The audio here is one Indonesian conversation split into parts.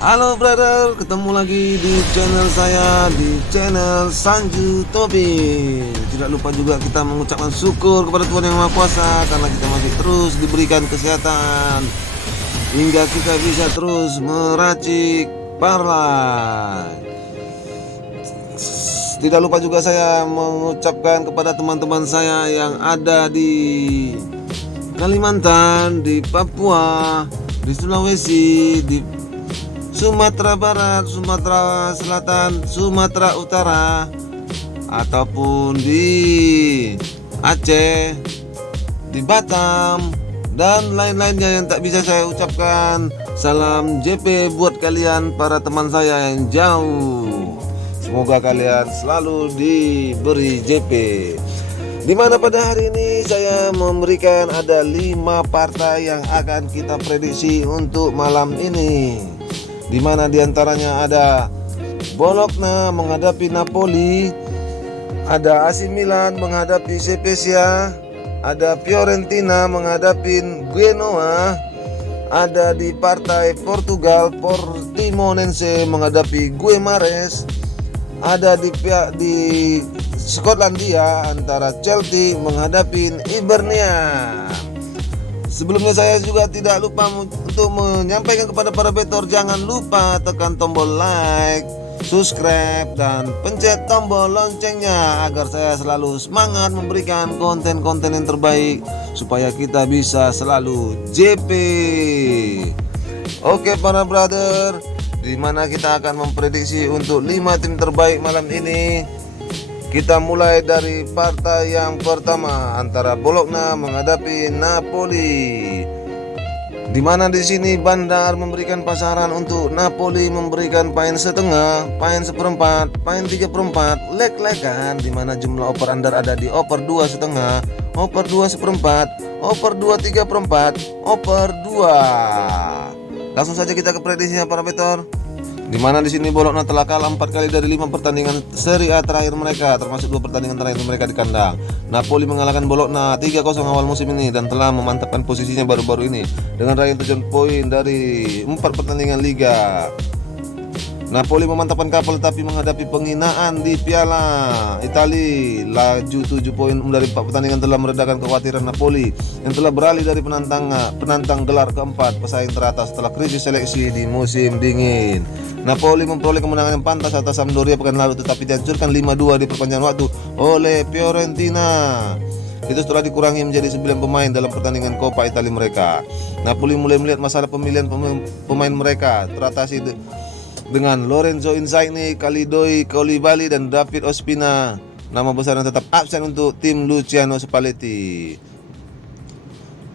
Halo brother, ketemu lagi di channel saya, di channel Sanju Tobi. Tidak lupa juga kita mengucapkan syukur kepada Tuhan Yang Maha Kuasa karena kita masih terus diberikan kesehatan hingga kita bisa terus meracik parlay. Tidak lupa juga saya mengucapkan kepada teman-teman saya yang ada di Kalimantan, di Papua, di Sulawesi, di Sumatera Barat, Sumatera Selatan, Sumatera Utara, ataupun di Aceh, di Batam, dan lain-lainnya yang tak bisa saya ucapkan. Salam JP buat kalian para teman saya yang jauh. Semoga kalian selalu diberi JP. Dimana pada hari ini saya memberikan ada 5 partai yang akan kita prediksi untuk malam ini. Dimana diantaranya ada Bologna menghadapi Napoli, ada AC Milan menghadapi Spezia, ada Fiorentina menghadapi Genoa, ada di partai Portugal Portimonense menghadapi Guimarães, ada di Skotlandia antara Chelsea menghadapi Hibernian. Sebelumnya saya juga tidak lupa untuk menyampaikan kepada para betor, jangan lupa tekan tombol like, subscribe, dan pencet tombol loncengnya agar saya selalu semangat memberikan konten-konten yang terbaik supaya kita bisa selalu JP. Oke para brother, dimana kita akan memprediksi untuk 5 tim terbaik malam ini. Kita mulai dari partai yang pertama antara Bologna menghadapi Napoli. Di mana di sini Bandar memberikan pasaran untuk Napoli memberikan poin setengah, poin seperempat, poin 3/4, leg-legan, di mana jumlah oper under ada di oper 2,5, oper 2 seperempat, oper 2 3/4, oper 2. Langsung saja kita ke prediksinya para betor. Di mana di sini Bologna telah kalah 4 kali dari 5 pertandingan Serie A terakhir mereka, termasuk 2 pertandingan terakhir mereka di kandang. Napoli mengalahkan Bologna 3-0 awal musim ini dan telah memantapkan posisinya baru-baru ini dengan raihan 7 poin dari 4 pertandingan liga. Napoli memantapkan kapal tapi menghadapi penghinaan di Piala Italia. Laju 7 poin dari 4 pertandingan telah meredakan kekhawatiran Napoli yang telah beralih dari penantang gelar keempat pesaing teratas setelah krisis seleksi di musim dingin. Napoli memperoleh kemenangan yang pantas atas Sampdoria pekan lalu tetapi dihancurkan 5-2 di perpanjangan waktu oleh Fiorentina. Itu setelah dikurangi menjadi 9 pemain dalam pertandingan Coppa Italia mereka. Napoli mulai melihat masalah pemilihan pemain mereka teratasi dengan Lorenzo Insigne, Kalidou Koulibaly, dan David Ospina, nama besar yang tetap absen untuk tim Luciano Spalletti.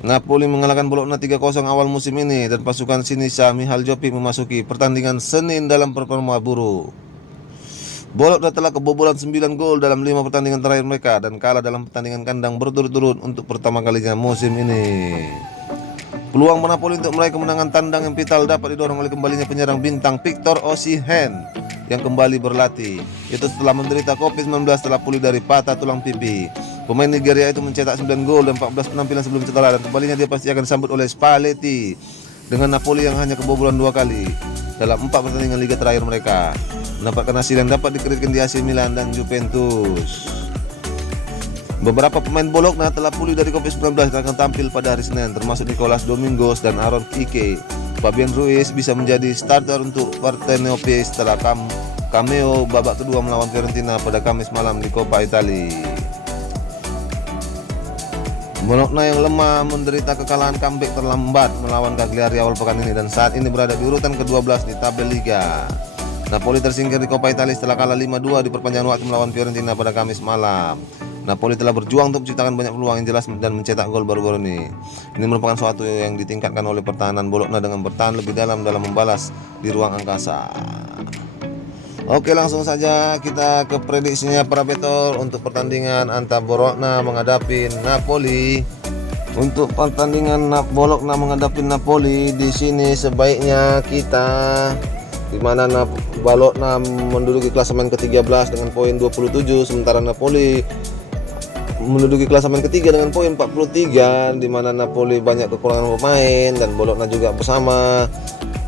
Napoli mengalahkan Bologna 3-0 awal musim ini dan pasukan Sinisa Michal Jovic memasuki pertandingan Senin dalam performa buruk. Bologna telah kebobolan 9 gol dalam 5 pertandingan terakhir mereka dan kalah dalam pertandingan kandang berturut-turut untuk pertama kalinya musim ini. Peluang Napoli untuk meraih kemenangan tandang yang vital dapat didorong oleh kembalinya penyerang bintang Victor Osimhen yang kembali berlatih. Itu setelah menderita COVID-19 setelah pulih dari patah tulang pipi. Pemain Nigeria itu mencetak 9 gol dan 14 penampilan sebelum cedera dan kembalinya dia pasti akan disambut oleh Spalletti dengan Napoli yang hanya kebobolan 2 kali dalam 4 pertandingan liga terakhir mereka. Mendapatkan hasil yang dapat dikreditkan di AC Milan dan Juventus. Beberapa pemain Bologna telah pulih dari COVID-19 dan akan tampil pada hari Senin, termasuk Nicolas Domingos dan Aaron Kike. Fabian Ruiz bisa menjadi starter untuk Partenope setelah cameo babak kedua melawan Fiorentina pada Kamis malam di Coppa Italia. Bologna yang lemah menderita kekalahan comeback terlambat melawan Cagliari awal pekan ini dan saat ini berada di urutan ke-12 di tabel liga. Napoli tersingkir di Coppa Italia setelah kalah 5-2 di perpanjangan waktu melawan Fiorentina pada Kamis malam. Napoli telah berjuang untuk menciptakan banyak peluang yang jelas dan mencetak gol baru-baru ini. Ini merupakan suatu yang ditingkatkan oleh pertahanan Bologna dengan bertahan lebih dalam membalas di ruang angkasa. Oke, langsung saja kita ke prediksinya para betor untuk pertandingan antara Bologna menghadapi Napoli. Untuk pertandingan Bologna menghadapi Napoli di sini sebaiknya kita di mana Bologna menduduki klasemen ke-13 dengan poin 27 sementara Napoli menduduki klasemen ketiga dengan poin 43, di mana Napoli banyak kekurangan pemain dan Bologna juga bersama.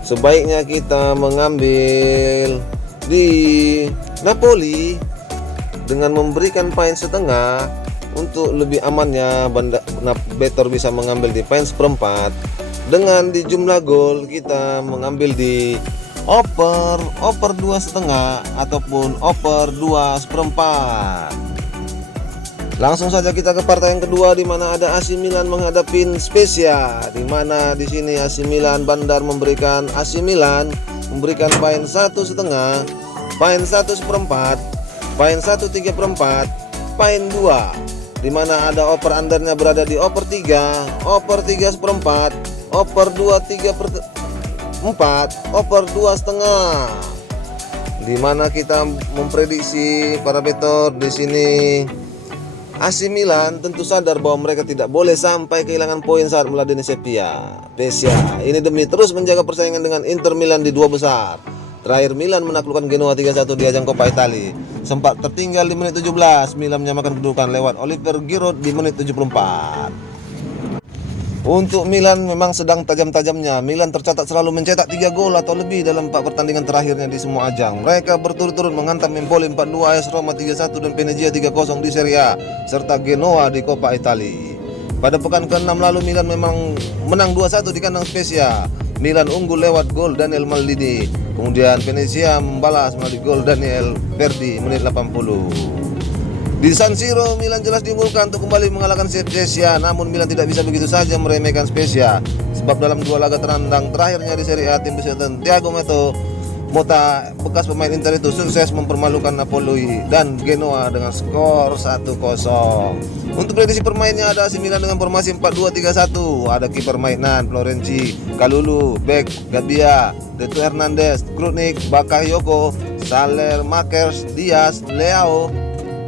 sebaiknya kita mengambil di Napoli dengan memberikan poin setengah. Untuk lebih amannya Betor bisa mengambil di poin seperempat. Dengan di jumlah gol kita mengambil di over 2,5 ataupun over 2/4. Langsung saja kita ke partai yang kedua, di mana ada AC Milan menghadapi Spezia, di mana di sini AC Milan Bandar memberikan poin 1,5, poin 1/4, poin 1/3/4, poin 2, di mana ada over undernya berada di over 3, over 3/4, over 2/3/4, over 2,5. Di mana kita memprediksi para betor di sini AC Milan tentu sadar bahwa mereka tidak boleh sampai kehilangan poin saat meladeni Spezia. Ini demi terus menjaga persaingan dengan Inter Milan di dua besar. Terakhir Milan menaklukkan Genoa 3-1 di ajang Coppa Italia. Sempat tertinggal di menit 17, Milan menyamakan kedudukan lewat Oliver Giroud di menit 74. Untuk Milan memang sedang tajam-tajamnya. Milan tercatat selalu mencetak 3 gol atau lebih dalam 4 pertandingan terakhirnya di semua ajang. Mereka berturut-turut menghantam Empoli 4-2, AS Roma 3-1 dan Venezia 3-0 di Serie A, serta Genoa di Coppa Italia. Pada pekan ke-6 lalu Milan memang menang 2-1 di kandang Spezia. Milan unggul lewat gol Daniel Maldini. Kemudian Venezia membalas melalui gol Daniel Verdi menit 80. Di San Siro Milan jelas diunggulkan untuk kembali mengalahkan Spezia, namun Milan tidak bisa begitu saja meremehkan Spezia, sebab dalam 2 laga ternandang terakhirnya di Serie A, tim besutan Thiago Motta bekas pemain Inter itu sukses mempermalukan Napoli dan Genoa dengan skor 1-0. Untuk prediksi permainnya ada AC Milan dengan formasi 4-2-3-1. Ada kiper mainan Florenzi, Kalulu, Beck, Gabbia, Detu Hernandez, Krunic, Bakayoko, Saler, Makers, Diaz, Leao,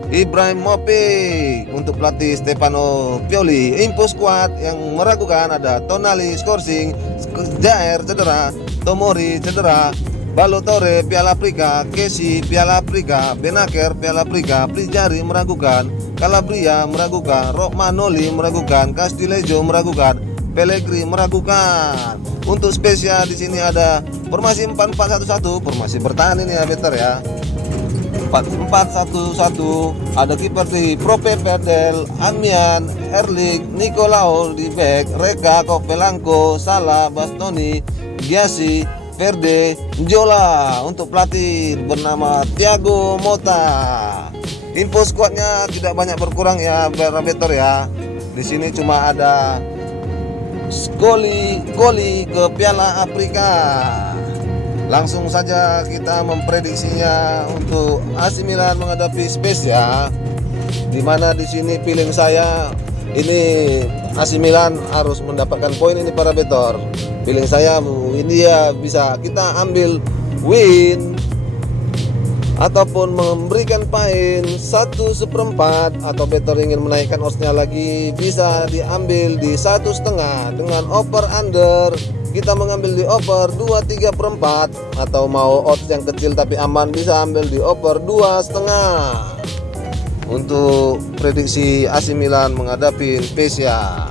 Ibrahimovic. Untuk pelatih Stefano Pioli. Info squad yang meragukan ada Tonali, Skorsing, Jair cedera, Tomori cedera, Balotore Piala Afrika, Kesi Piala Afrika, Benaker Piala Afrika, Prijari meragukan, Calabria meragukan, Romagnoli meragukan, Castillejo meragukan, Pellegrini meragukan. Untuk Spezia di sini ada formasi 4-4-1-1, formasi bertahan ini ya better ya. 4-4-1-1, ada kiper di Prope Perdel, Amian, Erlik, Nicolao di back, Reka, Kopelanko, Salah, Bastoni, Giassi, Verde, Jola. Untuk pelatih bernama Thiago Motta. Info squadnya tidak banyak berkurang ya, betor ya. Di sini cuma ada Skoli ke Piala Afrika. Langsung saja kita memprediksinya untuk AC Milan menghadapi Spezia, di mana di sini feeling saya ini AC Milan harus mendapatkan poin ini para betor. Feeling saya ini ya bisa kita ambil win ataupun memberikan poin 1/4, atau better ingin menaikkan oddsnya lagi bisa diambil di 1,5 dengan over under. Kita mengambil di over 2/3/4, atau mau odds yang kecil tapi aman bisa ambil di over 2,5 untuk prediksi AC Milan menghadapi Spezia.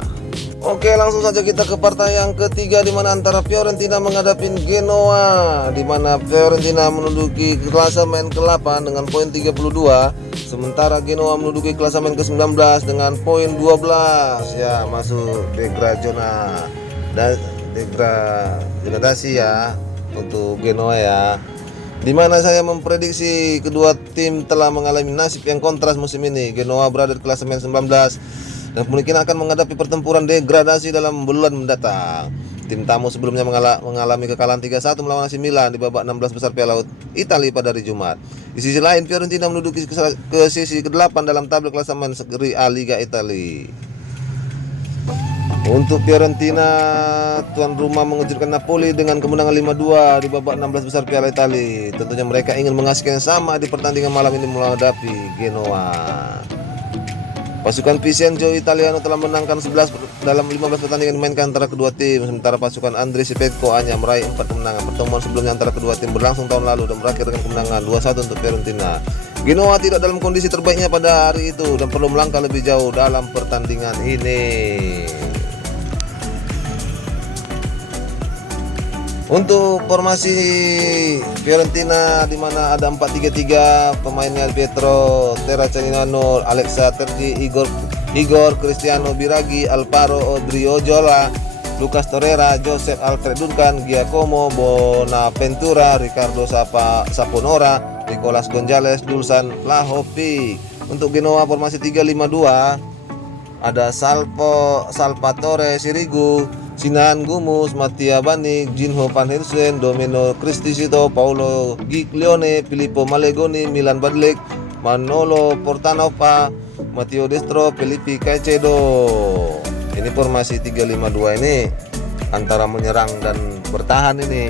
Oke, langsung saja kita ke partai yang ketiga, di mana antara Fiorentina menghadapi Genoa, di mana Fiorentina menduduki klasemen ke-8 dengan poin 32, sementara Genoa menduduki klasemen ke-19 dengan poin 12. Ya, masuk degradasi ya untuk Genoa ya. Di mana saya memprediksi kedua tim telah mengalami nasib yang kontras musim ini. Genoa berada di klasemen 19 dan kemungkinan akan menghadapi pertempuran degradasi dalam bulan mendatang. Tim tamu sebelumnya mengalami kekalahan 3-1 melawan AC Milan di babak 16 besar Piala Italia pada hari Jumat. Di sisi lain, Fiorentina menduduki ke sisi ke-8 dalam tabel klasemen Serie A Liga Italia. Untuk Fiorentina, tuan rumah mengejutkan Napoli dengan kemenangan 5-2 di babak 16 besar Piala Italia. Tentunya mereka ingin mengasihkan sama di pertandingan malam ini menghadapi Genoa. Pasukan Vincenzo Italiano telah menangkan 11 dalam 15 pertandingan dimainkan antara kedua tim, sementara pasukan Andriy Shevchenko hanya meraih 4 kemenangan. Pertemuan sebelumnya antara kedua tim berlangsung tahun lalu dan berakhir dengan kemenangan 2-1 untuk Fiorentina. Genoa tidak dalam kondisi terbaiknya pada hari itu dan perlu melangkah lebih jauh dalam pertandingan ini. Untuk formasi Fiorentina di mana ada 4-3-3, pemainnya Pietro Terracciano, Alexa Terzi, Igor Cristiano Biraghi, Alvaro Odriozola, Lucas Torreira, Joseph Alfred Duncan, Giacomo Bonaventura, Ricardo Saponara, Nicolas Gonzalez, Dusan Vlahovic. Untuk Genoa formasi 3-5-2 ada Salvatore Sirigu, Sinan Gumus, Mattia Bani, Jinho Van Hensen, Domenico Cristissito, Paolo Giglione, Filippo Malegoni, Milan Badlek, Manolo Portanova, Matteo Destro, Felipe Caicedo. Ini formasi 3-5-2 ini antara menyerang dan bertahan ini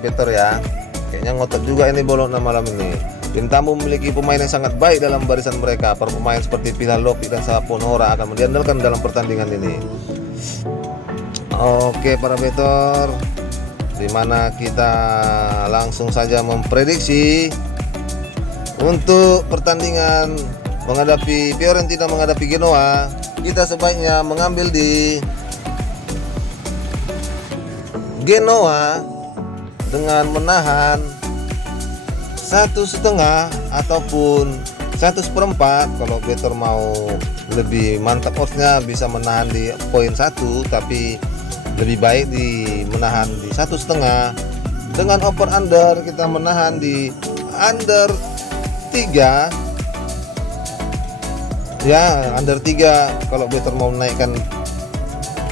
better ya. Kayaknya ngotot juga ini Bologna malam ini. Tim tamu memiliki pemain yang sangat baik dalam barisan mereka. Para pemain seperti Vlahovic dan Saponara akan diandalkan dalam pertandingan ini. Oke para better, dimana kita langsung saja memprediksi untuk pertandingan menghadapi Fiorentina menghadapi Genoa. Kita sebaiknya mengambil di Genoa dengan menahan 1,5 ataupun 1/4. Kalau better mau lebih mantap oddsnya bisa menahan di poin 1, tapi lebih baik di menahan di 1,5. Dengan over under kita menahan di under 3 ya, under 3. Kalau better mau menaikkan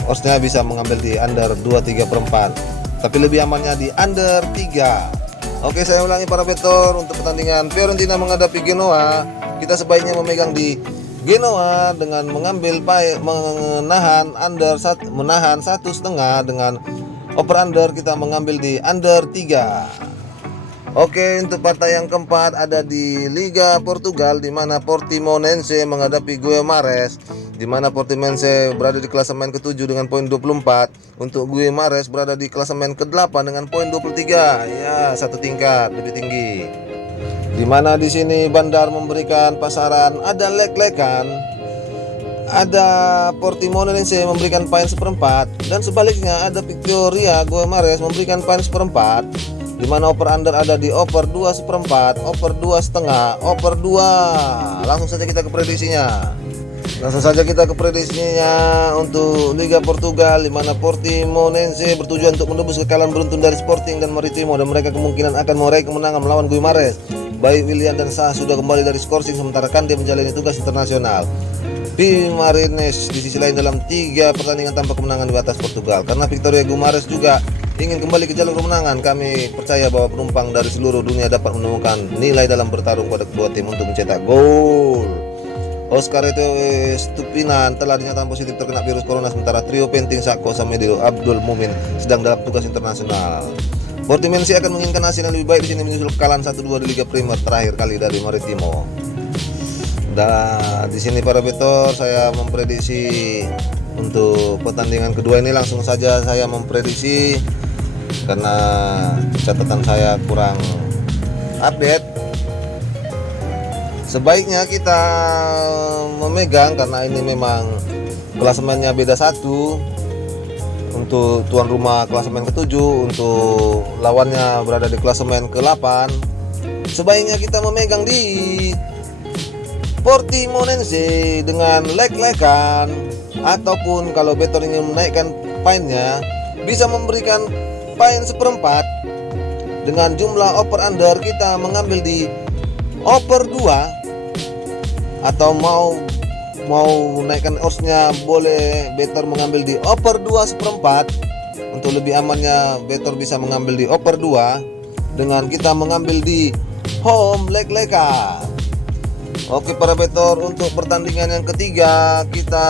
oddsnya bisa mengambil di under 2/3/4, tapi lebih amannya di under 3. Oke, saya ulangi para better, untuk pertandingan Fiorentina menghadapi Genoa, kita sebaiknya memegang di Genoa dengan mengambil menahan 1,5, dengan over under kita mengambil di under 3. Oke, untuk partai yang keempat ada di Liga Portugal, di mana Portimonense menghadapi Guimarães, di mana Portimonense berada di klasemen ke-7 dengan poin 24. Untuk Guimarães berada di klasemen ke-8 dengan poin 23. Ya, satu tingkat lebih tinggi. Di mana di sini Bandar memberikan pasaran ada lek-lekan, ada Portimonense memberikan poin 1/4, dan sebaliknya ada Victoria Guimarães memberikan poin 1/4. Di mana over under ada di over 2/4, over 2,5, over 2. Langsung saja kita ke prediksinya. Untuk Liga Portugal, di mana Portimonense bertujuan untuk menebus kekalahan beruntun dari Sporting dan Maritimo, dan mereka kemungkinan akan meraih kemenangan melawan Guimarães. Baik Willian dan Sah sudah kembali dari skorsing, sementara Kante menjalani tugas internasional. Guimarães di sisi lain dalam 3 pertandingan tanpa kemenangan di atas Portugal. Karena Victoria Guimarães juga ingin kembali ke jalur kemenangan, kami percaya bahwa penumpang dari seluruh dunia dapat menemukan nilai dalam bertarung pada kedua tim untuk mencetak gol. Oscar Estupinan telah dinyatakan positif terkena virus corona, sementara trio penting Sako Samedio Abdul Mumin sedang dalam tugas internasional. Portimonense akan menginginkan hasil yang lebih baik di sini, menyusul kekalahan 1-2 di Liga Primer terakhir kali dari Maritimo. Dan di sini para betor, saya memprediksi untuk pertandingan kedua ini. Langsung saja saya memprediksi karena catatan saya kurang update. Sebaiknya kita memegang, karena ini memang klasemennya beda 1. Untuk tuan rumah klasemen ke-7, untuk lawannya berada di klasemen ke-8. Sebaiknya kita memegang di Portimonense dengan leg-legan, ataupun kalau better ingin menaikkan poinnya bisa memberikan poin 1/4. Dengan jumlah over under kita mengambil di over 2, atau mau naikkan oddsnya boleh better mengambil di over 2/4. Untuk lebih amannya better bisa mengambil di over 2 dengan kita mengambil di home leg-legan. Oke para better, untuk pertandingan yang ketiga kita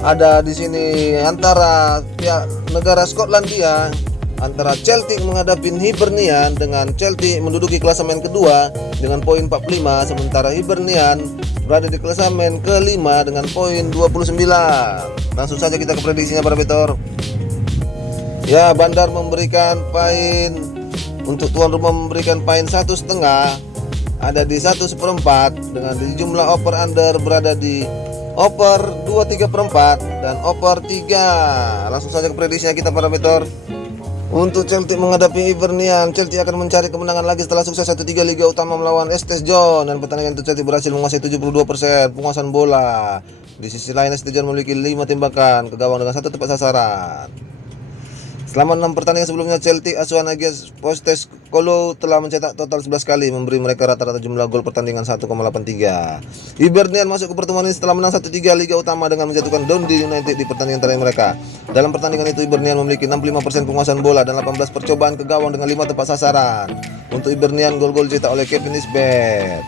ada di sini antara pihak negara Skotlandia, antara Celtic menghadapi Hibernian, dengan Celtic menduduki klasemen kedua dengan poin 45, sementara Hibernian berada di klasemen ke-5 dengan poin 29. Langsung saja kita ke prediksinya para betor. Ya, Bandar memberikan poin, untuk tuan rumah memberikan poin 1,5, ada di 1/4, dengan di jumlah over under berada di over 2/3/4 dan over 3. Langsung saja ke prediksinya kita para betor. Untuk Celtic menghadapi Hibernian, Celtic akan mencari kemenangan lagi setelah sukses 1-3 Liga Utama melawan Estes John, dan pertandingan itu Celtic berhasil menguasai 72% penguasaan bola. Di sisi lain Estes John memiliki 5 tembakan ke gawang dengan 1 tepat sasaran. Selama 6 pertandingan sebelumnya, Celtic asuhan Agios Postecoglou telah mencetak total 11 kali, memberi mereka rata-rata jumlah gol pertandingan 1,83. Hibernian masuk ke pertemuan ini setelah menang 1-3 Liga Utama dengan menjatuhkan Dundee United di pertandingan terakhir mereka. Dalam pertandingan itu Hibernian memiliki 65% penguasaan bola dan 18 percobaan ke gawang dengan 5 tepat sasaran. Untuk Hibernian, gol-gol dicetak oleh Kevin Nisbet,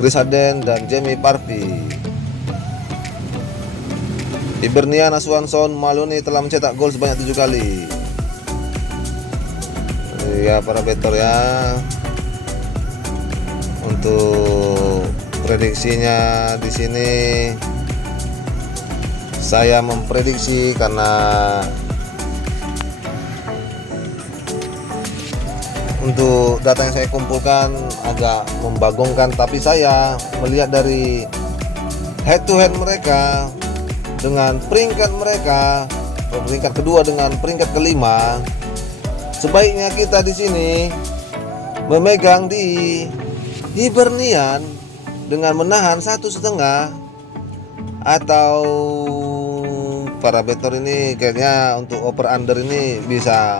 Chris Harden, dan Jamie Parpy. Hibernian asuhan Sean Maloney telah mencetak gol sebanyak 7 kali. Ya, para betor ya. Untuk prediksinya di sini saya memprediksi karena untuk data yang saya kumpulkan agak membagongkan, tapi saya melihat dari head to head mereka dengan peringkat mereka, peringkat kedua dengan peringkat kelima, sebaiknya kita di sini memegang di Hibernian dengan menahan 1,5, atau para betor ini kayaknya untuk over under ini bisa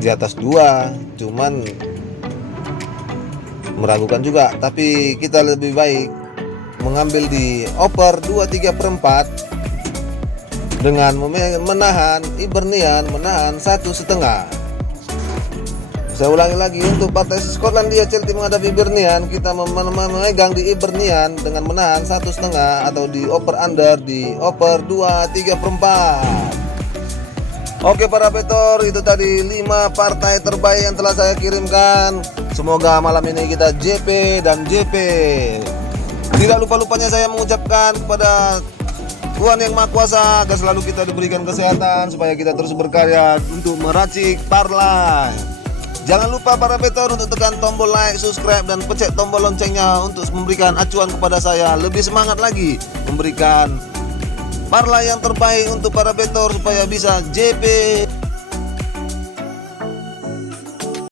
di atas 2, cuman meragukan juga, tapi kita lebih baik mengambil di over 2/3/4 dengan menahan Hibernian, menahan 1,5. Saya ulangi lagi, untuk partai Skotlandia Celtic menghadapi Hibernian, kita memegang di Hibernian dengan menahan 1,5 atau di over under di over 2/3/4. Oke para betor, itu tadi 5 partai terbaik yang telah saya kirimkan. Semoga malam ini kita JP dan JP. Tidak lupa-lupanya saya mengucapkan kepada Tuhan Yang Maha Kuasa agar selalu kita diberikan kesehatan supaya kita terus berkarya untuk meracik parlay. Jangan lupa para betor untuk tekan tombol like, subscribe, dan pencet tombol loncengnya untuk memberikan acuan kepada saya lebih semangat lagi memberikan parlay yang terbaik untuk para betor supaya bisa JP.